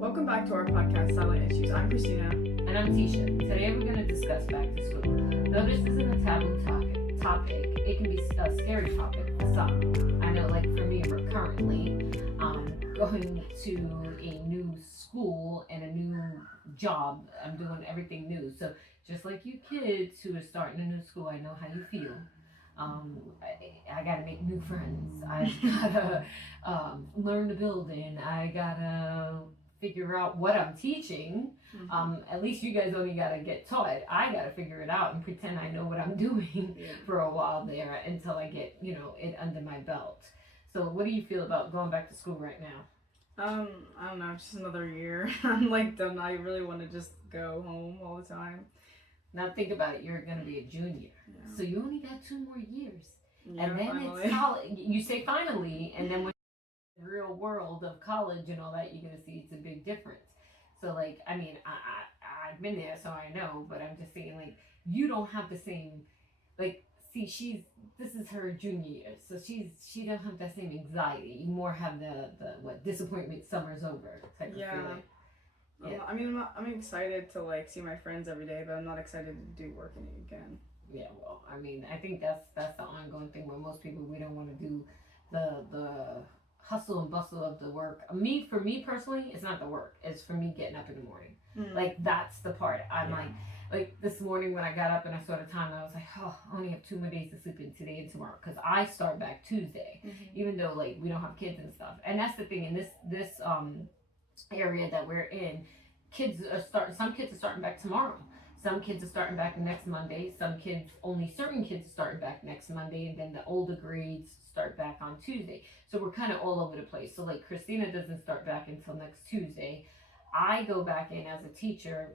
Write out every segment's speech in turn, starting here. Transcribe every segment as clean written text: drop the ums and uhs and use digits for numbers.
Welcome back to our podcast, Silent Issues. I'm Christina. And I'm Tisha. Today we're going to discuss back to school. Though this isn't a taboo topic, it can be a scary topic for some. I know, like for me, we're currently going to a new school and a new job. I'm doing everything new. So just like you kids who are starting a new school, I know how you feel. I gotta make new friends. I gotta learn the building. I gotta figure out what I'm teaching. At least you guys only gotta get taught. I gotta figure it out and pretend I know what I'm doing for a while there until I get, it under my belt. So what do you feel about going back to school right now? I don't know, just another year. I'm like done. I really want to just go home all the time. Now think about it, you're gonna be a junior. Yeah. So you only got 2 more years. Yeah, And then finally. it's college. You say finally, and then when the real world of college and all that, you're gonna see it's a big difference. So like, I mean, I've been there, so I know. But I'm just saying, like, you don't have the same, like, see, this is her junior year, so she don't have that same anxiety. You more have the disappointment, summer's over type of feeling. Yeah. I mean, I'm excited to like see my friends every day, but I'm not excited to do working again. Yeah, well, I mean, I think that's the ongoing thing where most people, we don't want to do the hustle and bustle of the work. For me personally, it's not the work. It's for me getting up in the morning. Like that's the part. I'm like this morning when I got up and I saw the time, I was like, oh, I only have 2 more days to sleep in today and tomorrow because I start back Tuesday, even though like we don't have kids and stuff. And that's the thing in this area that we're in. Some kids are starting back tomorrow. Some kids are starting back next Monday. Certain kids are starting back next Monday, and then the older grades start back on Tuesday. So we're kind of all over the place. So like Christina doesn't start back until next Tuesday. I go back in as a teacher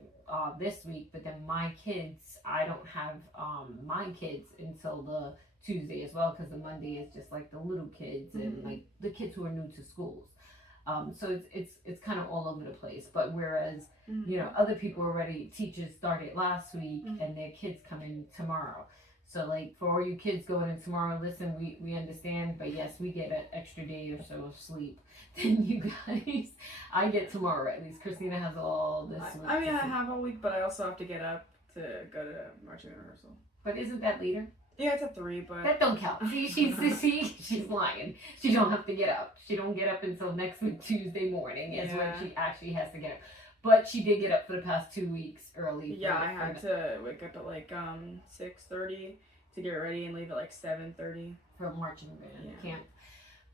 this week, but then my kids, I don't have my kids until the Tuesday as well, because the Monday is just like the little kids and like the kids who are new to schools. So it's kind of all over the place. But whereas other people teachers started last week and their kids come in tomorrow. So like for all you kids going in tomorrow, listen, we understand. But yes, we get an extra day or so of sleep than you guys. I get tomorrow at least. Christina has all this week. I have all week, but I also have to get up to go to marching rehearsal. But isn't that later? Yeah, it's at 3, but that don't count. See, she's lying. She don't have to get up. She don't get up until next week Tuesday morning is when she actually has to get up. But she did get up for the past 2 weeks early. Yeah, I had to wake up at like 6:30 to get ready and leave at like 7:30 for marching band camp.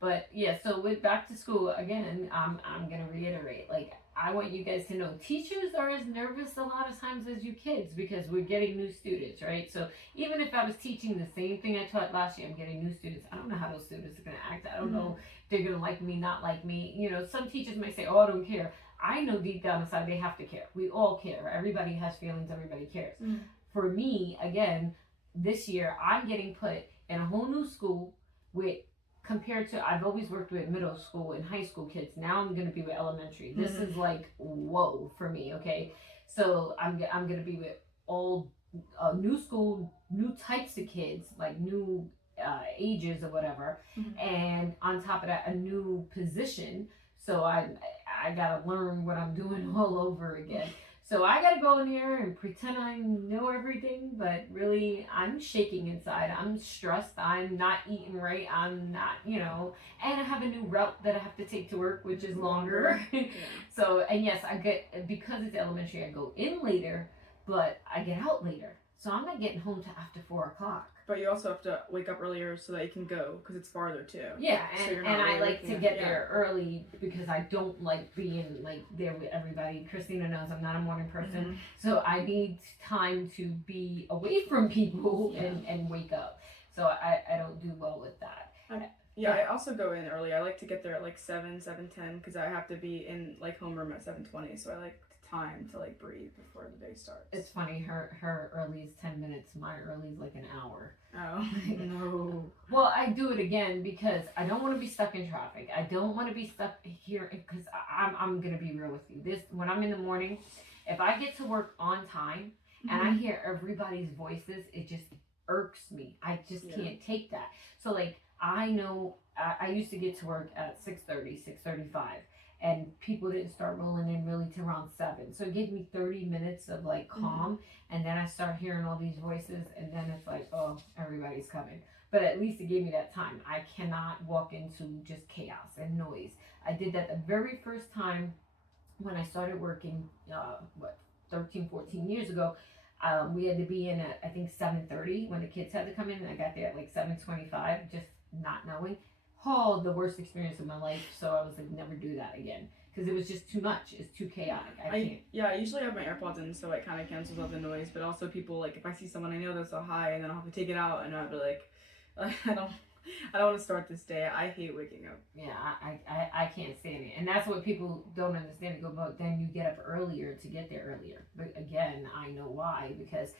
But yeah, so with back to school again, I'm gonna reiterate, like, I want you guys to know teachers are as nervous a lot of times as you kids because we're getting new students, right? So even if I was teaching the same thing I taught last year, I'm getting new students. I don't know how those students are gonna act. I don't know if they're gonna like me, not like me. Some teachers might say, oh, I don't care. I know deep down inside they have to care. We all care. Everybody has feelings. Everybody cares. For me, again, this year, I'm getting put in a whole new school compared to, I've always worked with middle school and high school kids. Now I'm going to be with elementary. This is like, whoa, for me, okay? So I'm going to be with all new school, new types of kids, like new ages or whatever. And on top of that, a new position. So I got to learn what I'm doing all over again. So I got to go in there and pretend I know everything, but really I'm shaking inside. I'm stressed. I'm not eating right. I'm not, and I have a new route that I have to take to work, which is longer. So, and yes, because it's elementary, I go in later, but I get out later. So I'm not getting home till after 4 o'clock. But you also have to wake up earlier so that you can go, because it's farther too. Yeah, and I like to get there early because I don't like being like there with everybody. Christina knows I'm not a morning person, so I need time to be away from people and wake up. So I don't do well with that. I also go in early. I like to get there at like 7:10 because I have to be in like homeroom at 7:20. So I like time to like breathe before the day starts. It's funny, her early is 10 minutes, my early is like an hour. Oh, no. Well, I do it again because I don't want to be stuck in traffic. I don't want to be stuck here because I'm going to be real with you. When I'm in the morning, if I get to work on time and I hear everybody's voices, it just irks me. I just can't take that. So like, I know I used to get to work at 6:30, 6:35. and people didn't start rolling in really till around 7. So it gave me 30 minutes of like calm, and then I start hearing all these voices, and then it's like, oh, everybody's coming. But at least it gave me that time. I cannot walk into just chaos and noise. I did that the very first time when I started working, 13, 14 years ago. We had to be in at, I think, 7:30 when the kids had to come in, and I got there at like 7:25, just not knowing. Oh, the worst experience of my life. So I was like, never do that again, because it was just too much. It's too chaotic. I can't. I usually have my AirPods in, so it kind of cancels out the noise. But also, people, like, if I see someone I know that's so high, and then I'll have to take it out, and I'll be like, I don't want to start this day. I hate waking up. Yeah, I can't stand it. And that's what people don't understand. Go, but then you get up earlier to get there earlier. But again, I know why, because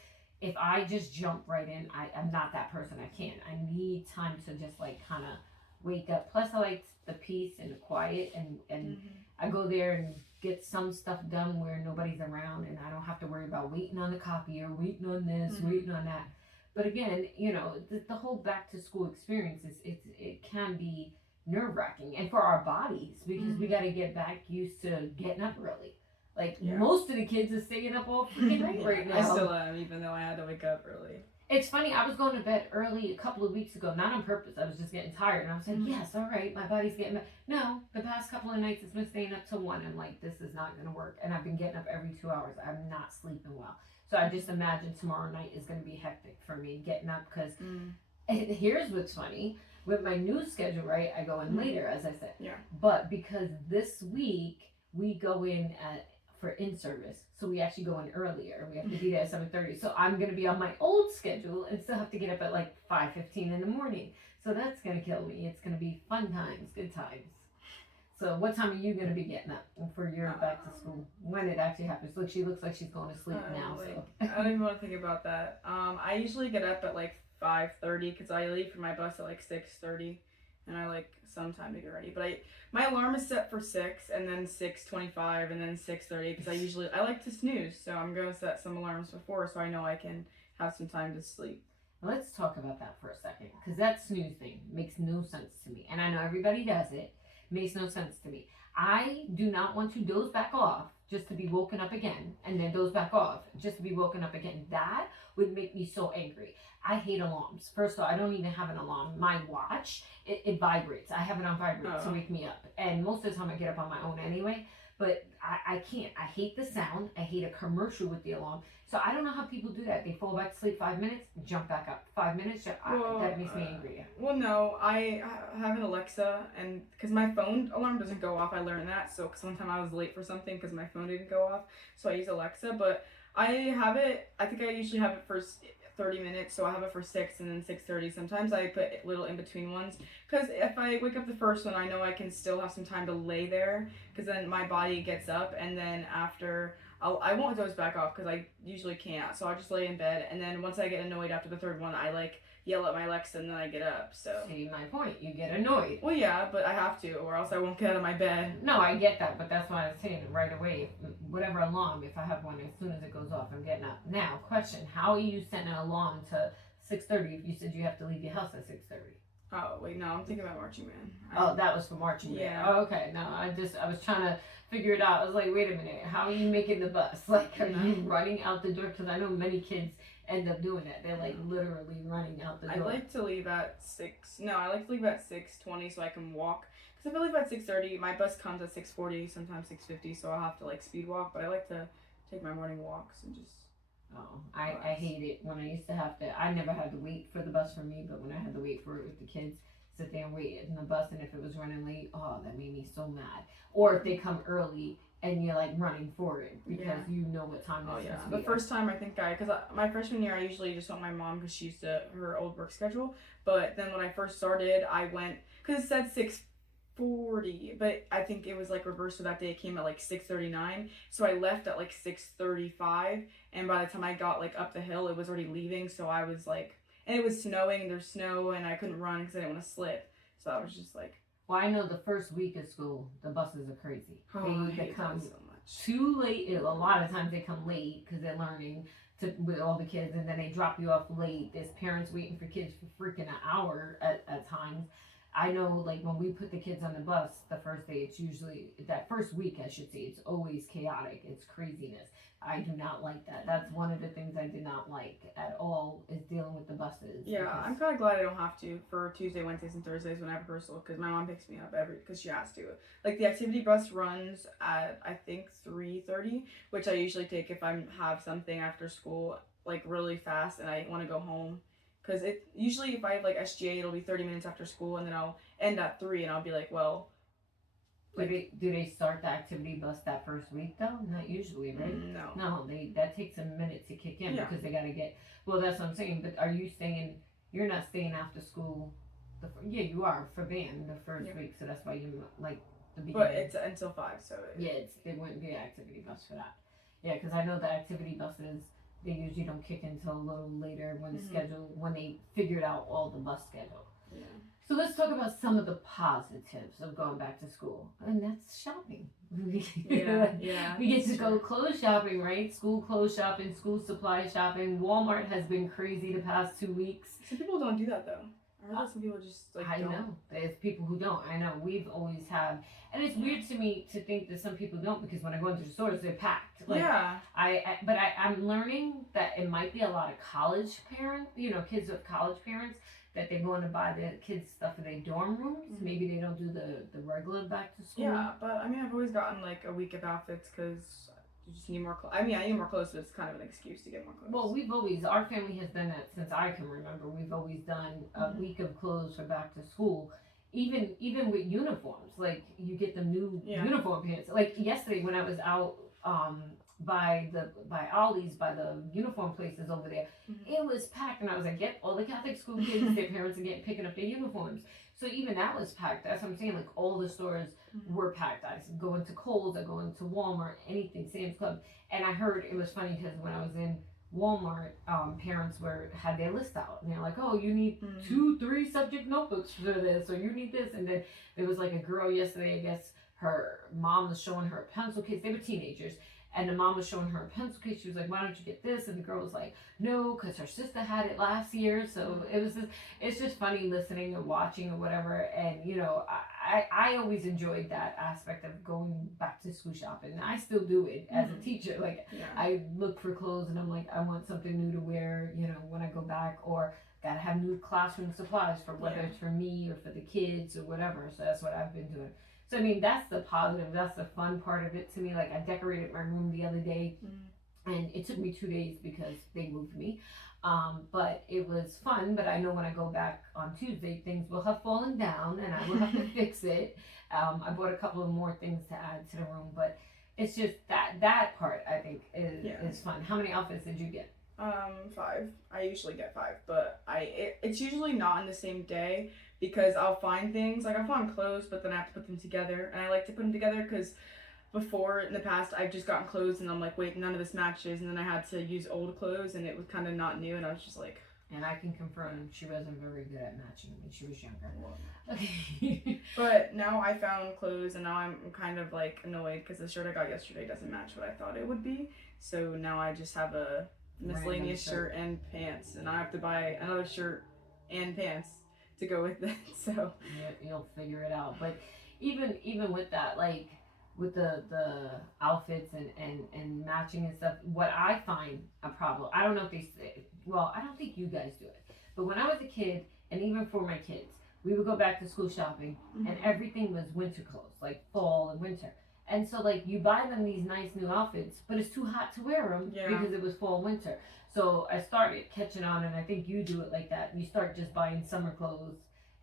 if I just jump right in, I'm not that person. I can't. I need time to just like kind of wake up. Plus, I like the peace and the quiet, and I go there and get some stuff done where nobody's around, and I don't have to worry about waiting on the copier, waiting on this, waiting on that. But again, you know, the whole back to school experience it can be nerve wracking, and for our bodies, because we got to get back used to getting up early. Like most of the kids are staying up all freaking night right now. I still am, even though I had to wake up early. It's funny, I was going to bed early a couple of weeks ago, not on purpose. I was just getting tired, and I was like, yes, all right, my body's getting back. No, the past couple of nights it's been staying up till 1, and like, this is not going to work. And I've been getting up every 2 hours. I'm not sleeping well. So I just imagine tomorrow night is going to be hectic for me getting up, because here's what's funny. With my new schedule, right, I go in later, as I said. Yeah. But because this week we go in for in-service, so we actually go in earlier. We have to be there at 7:30. So I'm going to be on my old schedule and still have to get up at like 5:15 in the morning. So that's going to kill me. It's going to be fun times, good times. So what time are you going to be getting up for your back to school? When it actually happens? Look, she looks like she's going to sleep now. So I don't even want to think about that. I usually get up at like 5:30 because I leave for my bus at like 6:30, and I like some time to get ready. But my alarm is set for 6, and then 6:25, and then 6:30 because I like to snooze. So I'm going to set some alarms before so I know I can have some time to sleep. Let's talk about that for a second, because that snooze thing makes no sense to me, and I know everybody does it. Makes no sense to me. I do not want to doze back off just to be woken up again, and then doze back off just to be woken up again. That would make me so angry. I hate alarms. First of all, I don't even have an alarm. My watch, it vibrates. I have it on vibrate to wake me up. And most of the time I get up on my own anyway. But I can't. I hate the sound. I hate a commercial with the alarm. So I don't know how people do that. They fall back to sleep 5 minutes, jump back up. 5 minutes, that makes me angry. Well, no, I have an Alexa, and because my phone alarm doesn't go off, I learned that. So because one time I was late for something because my phone didn't go off, so I use Alexa. But I have it. I think I usually have it for 30 minutes, so I have it for 6 and then 6:30. Sometimes I put little in between ones, because if I wake up the first one, I know I can still have some time to lay there, because then my body gets up, and then after I won't doze back off because I usually can't, so I'll just lay in bed, and then once I get annoyed after the third one, I like yell at my Alexa, and then I get up. So see my point, you get annoyed. Well, yeah, but I have to, or else I won't get out of my bed. No, I get that, but that's why I'm saying right away, whatever alarm, if I have one, as soon as it goes off, I'm getting up. Now, question, how are you setting an alarm to 6:30 if you said you have to leave your house at 6:30? Oh, wait, no, I'm thinking about Marching Man. Oh, that was for Marching Man. Yeah. Oh, okay. No, I was trying to figure it out. I was like, wait a minute, how are you making the bus? Like, are you running out the door? Because I know many kids end up doing that. They're like literally running out the door. I like to leave at 6. No, I like to leave at 6:20 so I can walk. Because if I leave at 6:30, my bus comes at 6:40, sometimes 6:50, so I'll have to like speed walk. But I like to take my morning walks and just. Oh, I hate it when I used to have to. I never had to wait for the bus for me, but when I had to wait for it with the kids, sit there and wait in the bus, and if it was running late, oh, that made me so mad. Or if they come early and you're like running for it because you know what time it's supposed to be. The first time I think because my freshman year I usually just went with my mom because she used to her old work schedule. But then when I first started, I went because it said 6:40, but I think it was like reversed, so that day it came at like 6:39. So I left at like 6:35, and by the time I got like up the hill, it was already leaving. So I was like, and it was snowing, there's snow, and I couldn't run because I didn't want to slip. So I was just like. Well, I know the first week of school, the buses are crazy. They come so much. Too late. A lot of times they come late because they're learning with all the kids, and then they drop you off late. There's parents waiting for kids for freaking an hour at times. I know, like, when we put the kids on the bus the first day, it's usually, that first week, I should say, it's always chaotic. It's craziness. I do not like that. That's one of the things I did not like at all, is dealing with the buses. Yeah, because- I'm kind of glad I don't have to for Tuesday, Wednesdays, and Thursdays when I have rehearsal, because my mom picks me up because she has to. Like, the activity bus runs at, I think, 3:30, which I usually take if I have something after school, like, really fast and I want to go home. Because it usually, if I have like SGA, it'll be 30 minutes after school, and then I'll end at 3, and I'll be like, well. Do they start the activity bus that first week though? Not usually, right? No. No, that takes a minute to kick in Yeah. because they got to get. Well, that's what I'm saying. But are you staying? You're not staying after school. Yeah, you are for band the first week, so that's why you like the beginning. But it's until 5, so. It wouldn't be an activity bus for that. Yeah, because I know the activity buses, they usually don't kick in until a little later when they figured out all the bus schedule. Yeah. So let's talk about some of the positives of going back to school, and that's shopping. Yeah. We get to go clothes shopping, right? School clothes shopping, school supply shopping. Walmart has been crazy the past 2 weeks. Some people don't do that though. I heard that some people just like I don't. know. There's people who don't. I know. We've always had, and it's weird to me to think that some people don't, because when I go into the stores, they're packed. Like, yeah. I'm learning that it might be a lot of college parents, kids with college parents, that they're going to buy the kids stuff for their dorm rooms. Mm-hmm. Maybe they don't do the regular back to school. Yeah, but I mean, I've always gotten like a week of outfits because you just need more clothes. I mean, I need more clothes, but it's kind of an excuse to get more clothes. Well, our family has done that since I can remember. We've always done a week of clothes for back to school. Even with uniforms, like you get the new uniform pants. Like yesterday when I was out by Ollie's, by the uniform places over there, it was packed, and I was like, yep, all the Catholic school kids, their parents are picking up their uniforms. So even that was packed. That's what I'm saying. Like all the stores were packed. I go into Kohl's, I go into Walmart, anything, Sam's Club. And I heard, it was funny because when I was in Walmart, parents had their list out, and they're like, oh, you need 2-3 subject notebooks for this, or you need this. And then there was like a girl yesterday, I guess her mom was showing her a pencil case. They were teenagers. And the mom was showing her a pencil case. She was like, why don't you get this? And the girl was like, no, because her sister had it last year. So it's just funny listening or watching or whatever. And, I always enjoyed that aspect of going back to school shopping. I still do it as a teacher. Like, I look for clothes and I'm like, I want something new to wear, when I go back, or gotta have new classroom supplies for whether it's for me or for the kids or whatever. So that's what I've been doing. So, I mean, that's the positive. That's the fun part of it to me. Like, I decorated my room the other day, and it took me 2 days because they moved me. But it was fun. But I know when I go back on Tuesday, things will have fallen down, and I will have to fix it. I bought a couple of more things to add to the room. But it's just that part, I think, is fun. How many outfits did you get? 5. I usually get 5, but it's usually not in the same day, because I'll find things, like I'll find clothes, but then I have to put them together, and I like to put them together because before, in the past, I've just gotten clothes and I'm like, wait, none of this matches, and then I had to use old clothes and it was kind of not new, and I was just like. And I can confirm she wasn't very good at matching when she was younger. Okay. But now I found clothes, and now I'm kind of like annoyed because the shirt I got yesterday doesn't match what I thought it would be, so now I just have a miscellaneous shirt and pants, and I have to buy another shirt and pants to go with it. So you'll figure it out. But even with that, like with the outfits and matching and stuff, what I find a problem, I don't know if I don't think you guys do it, but when I was a kid, and even for my kids, we would go back to school shopping, and everything was winter clothes, like fall and winter. And so, like, you buy them these nice new outfits, but it's too hot to wear them because it was fall and winter. So I started catching on, and I think you do it like that. You start just buying summer clothes,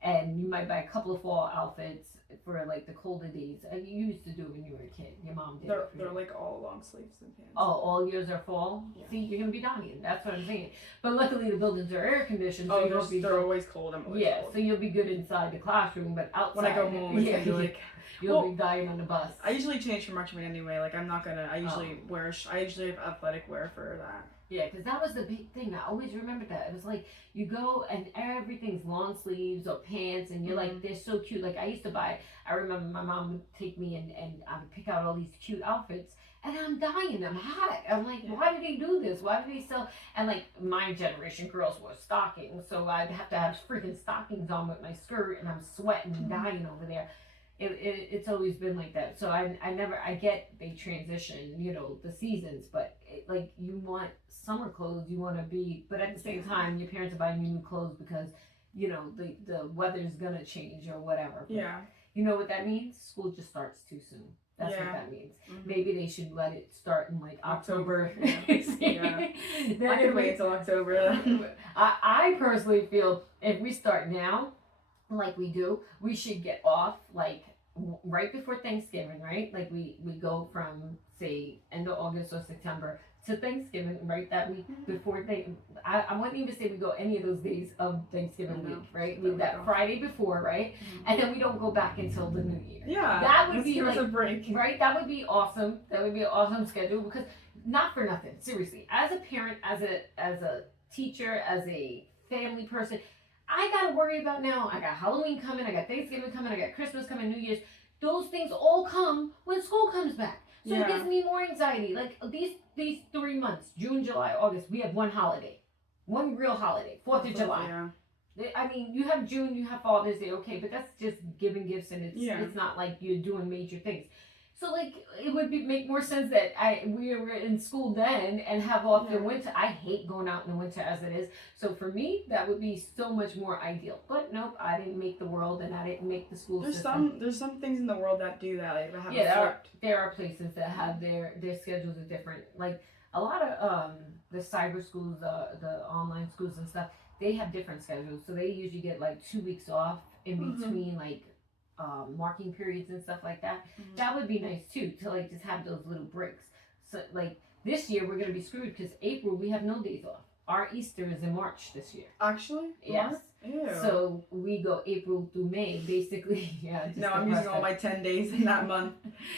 and you might buy a couple of fall outfits for, like, the colder days. You used to do it when you were a kid. Your mom did. They're like all long sleeves and pants. Oh, all yours are fall? Yeah. See, you're going to be dying. That's what I'm saying. But luckily, the buildings are air conditioned. So they're always cold. I'm always cold. So you'll be good inside the classroom, but outside. When I go home, it's going to be like. You'll be dying on the bus. I usually change for marching band anyway. Like, I'm not gonna. I usually have athletic wear for that. Yeah, because that was the big thing. I always remember that. It was like you go and everything's long sleeves or pants, and you're like, they're so cute. Like I used to buy. I remember my mom would take me and I would pick out all these cute outfits. And I'm dying. I'm hot. I'm like, why did they do this? Why did they sell? And like my generation girls wore stockings, so I'd have to have freaking stockings on with my skirt, and I'm sweating and dying over there. It's always been like that. So I get they transition, the seasons, but like you want summer clothes, you want to be, but at the same time, your parents are buying you new clothes because the weather's gonna change or whatever. But Yeah. you know what that means? School just starts too soon. That's what that means. Mm-hmm. Maybe they should let it start in like October. Yeah. I could wait until October. I personally feel if we start now, like we do, we should get off like right before Thanksgiving, right? Like we go from say end of August or September to Thanksgiving, right? That week before I wouldn't even say we go any of those days of Thanksgiving week, right? That Friday before, right? And then we don't go back until the New Year. Yeah, that would be like a break, right? That would be awesome. That would be an awesome schedule because not for nothing, seriously. As a parent, as a teacher, as a family person, I gotta worry about now. I got Halloween coming, I got Thanksgiving coming, I got Christmas coming, New Year's. Those things all come when school comes back. So it gives me more anxiety. Like these 3 months, June, July, August, we have one holiday. One real holiday, 4th of July. Yeah. I mean, you have June, you have Father's Day, okay, but that's just giving gifts and it's not like you're doing major things. So like it would make more sense that we were in school then and have off the winter. I hate going out in the winter as it is. So for me, that would be so much more ideal. But nope, I didn't make the world and I didn't make the school system. There's some things in the world that do that. Like, there are places that have their schedules are different. Like a lot of the cyber schools, the online schools and stuff, they have different schedules. So they usually get like 2 weeks off in between like marking periods and stuff like that. That would be nice too, to like just have those little breaks. So like this year we're gonna be screwed because April we have no days off. Our Easter is in March this year. Actually? Yes. Ew. So we go April through May, basically. No, I'm using all my 10 days in that month.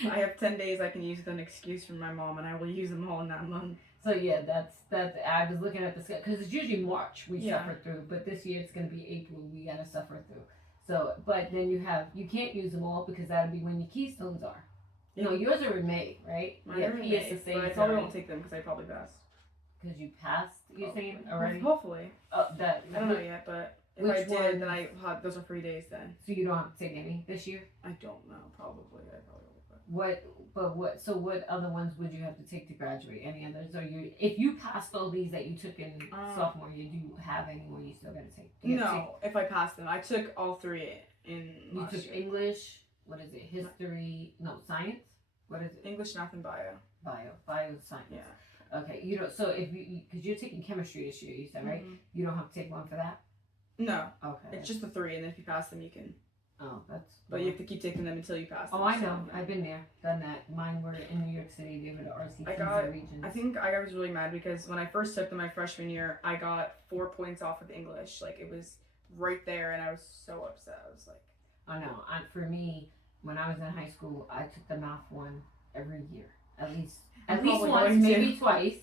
I have 10 days I can use as an excuse from my mom, and I will use them all in that month. So yeah, that's. I was looking at the schedule because it's usually March we suffer through, but this year it's gonna be April we gotta suffer through. So, but then you can't use them all because that'll be when your keystones are. Yeah. No, yours are in May, right? Mine are in May, but I probably won't take them because I probably passed. Because you passed, you're saying already? Hopefully. I don't know yet, but if I did, then those are free days then. So you don't have to take any this year? I don't know. Probably. I probably will. So what other ones would you have to take to graduate? Any others? Or if you passed all these that you took in sophomore year, do you have any more you still got to take? If I passed them. I took all 3 in You took year. English, what is it? History, science? What is it? English, math, and bio. Bio, science. Yeah. Okay, so if because you're taking chemistry this year, you said, right? You don't have to take one for that? No. Okay. It's just the 3, and then if you pass them, you can. Oh, that's. But you have to keep taking them until you pass them. Oh, I know. I've been there, done that. Mine were in New York City. They were the RCTs regions. I think I was really mad because when I first took them my freshman year, I got 4 points off of English. Like, it was right there, and I was so upset. I was like. Oh, no. For me, when I was in high school, I took the math one every year. At least once, maybe twice.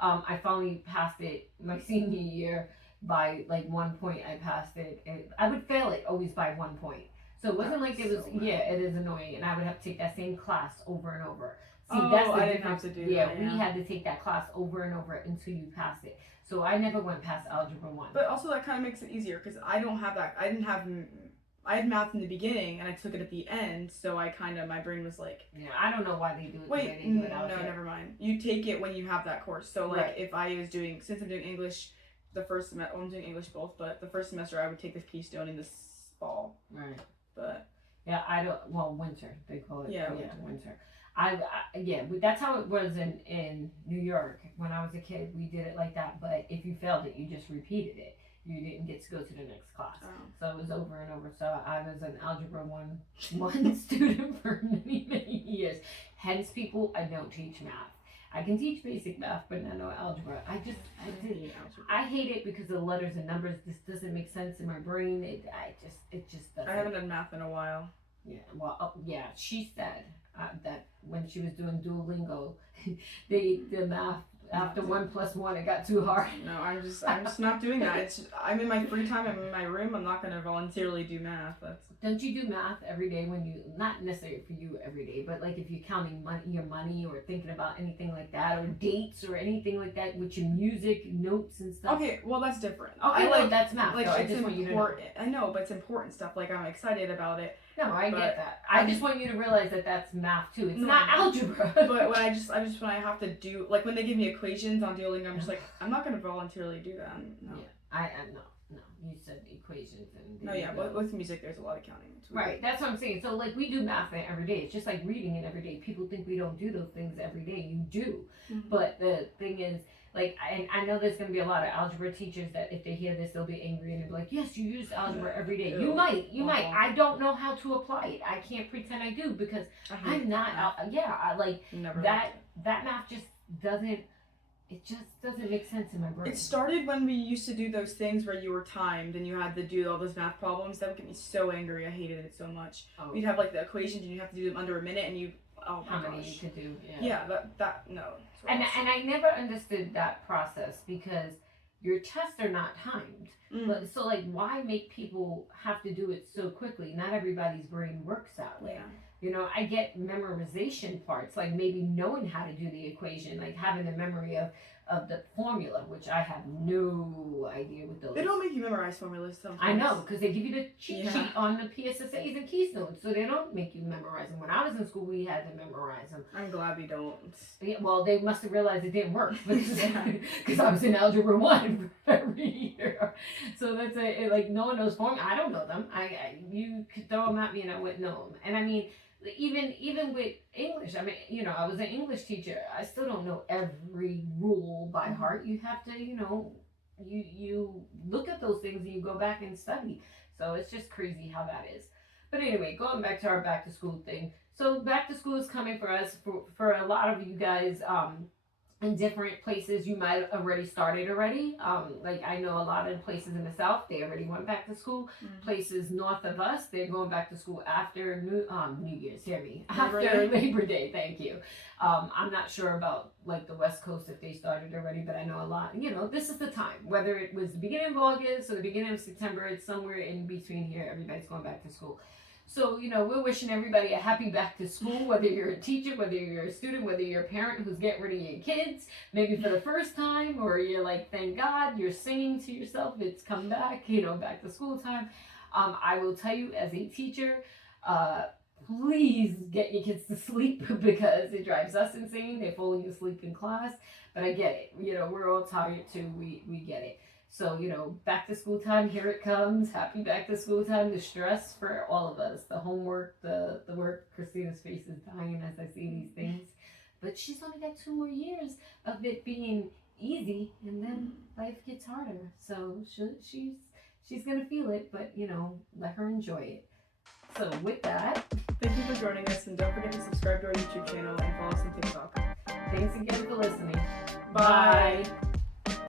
I finally passed it my senior year by like 1 point. I passed it. I would fail it always by 1 point. So it wasn't like it was, it is annoying. And I would have to take that same class over and over. See, that's the I didn't have to do that. We had to take that class over and over until you passed it. So I never went past Algebra 1. But also that kind of makes it easier because I don't have that. I had math in the beginning and I took it at the end. So my brain was like. Yeah, I don't know why they do it. Wait, no, never mind. You take it when you have that course. So like if I was since I'm doing English, the first semester, I'm doing English both, but the first semester I would take the Keystone in this fall. Right. But yeah, I don't. Well, winter they call it. Yeah, winter. That's how it was in New York when I was a kid. We did it like that. But if you failed it, you just repeated it. You didn't get to go to the next class. Oh. So it was over and over. So I was an Algebra 1 student for many years. Hence, people, I don't teach math. I can teach basic math, but not algebra. I hate it because of the letters and numbers. This doesn't make sense in my brain. It just doesn't. I haven't done math in a while. Yeah, well, she said that when she was doing Duolingo, the math After 1 + 1, it got too hard. No, I'm just not doing that. I'm in my free time. I'm in my room. I'm not gonna voluntarily do math. Don't you do math every day when you, not necessarily for you every day, but like if you're counting your money or thinking about anything like that, or dates or anything like that with your music notes and stuff? Okay, well that's different. Okay, that's math. Like, so I it's just want you to know. important. I know, but it's important stuff. Like, I'm excited about it. No, I get that. I just want you to realize that that's math too. It's No, not algebra. But when I just when I have to do, like when they give me equations on Duolingo, I'm just like, I'm not gonna voluntarily do that. No. Yeah, no. You said equations and. No, yeah, but with music, there's a lot of counting. Right, that's what I'm saying. So like we do math every day. It's just like reading it every day. People think we don't do those things every day. You do, but the thing is, like, I know there's gonna be a lot of algebra teachers that if they hear this, they'll be angry and they'll be like, yes, you use algebra every day. You might. I don't know how to apply it. I can't pretend I do because I'm not. I like Never that math just doesn't. It just doesn't make sense in my brain. It started when we used to do those things where you were timed and you had to do all those math problems. That would get me so angry. I hated it so much. Oh. You'd have like the equations and you have to do them under a minute and you. Oh my How gosh. many you could do? Yeah. That no. And I never understood that process because your tests are not timed. But so like why make people have to do it so quickly? Not everybody's brain works that way. Yeah. You know, I get memorization parts, like maybe knowing how to do the equation, like having the memory of the formula, which I have no idea what those. They don't make you memorize formulas sometimes. I know, because they give you the cheat sheet on the PSSAs and Keynotes, so they don't make you memorize them. When I was in school, we had to memorize them. I'm glad we don't. Yeah, well, they must have realized it didn't work because I was in Algebra 1 for every year. So that's like no one knows formula. I don't know them. You could throw them at me and I wouldn't know them. And I mean, even with English, I mean, you know, I was an English teacher. I still don't know every rule by heart. You have to, you know, you look at those things and you go back and study. So it's just crazy how that is. But anyway, going back to our back to school thing. So back to school is coming for us for a lot of you guys. In different places, you might have already started already. Like I know a lot of places in the South, they already went back to school. Places north of us, they're going back to school after New Year's. Hear me, after Labor Day. Thank you. I'm not sure about like the West Coast if they started already, but I know a lot. You know, this is the time. Whether it was the beginning of August or the beginning of September, it's somewhere in between here. Everybody's going back to school. So, you know, we're wishing everybody a happy back to school, whether you're a teacher, whether you're a student, whether you're a parent who's getting rid of your kids, maybe for the first time, or you're like, thank God, you're singing to yourself, it's come back, you know, back to school time. I will tell you as a teacher, please get your kids to sleep because it drives us insane. They're falling asleep in class, but I get it. You know, we're all tired too. We get it. So, you know, back to school time, here it comes. Happy back to school time. The stress for all of us. The homework, the work. Christina's face is dying as I see these things. But she's only got 2 more years of it being easy, and then life gets harder. So she's going to feel it, but, you know, let her enjoy it. So with that, thank you for joining us, and don't forget to subscribe to our YouTube channel and follow us on TikTok. Thanks again for listening. Bye.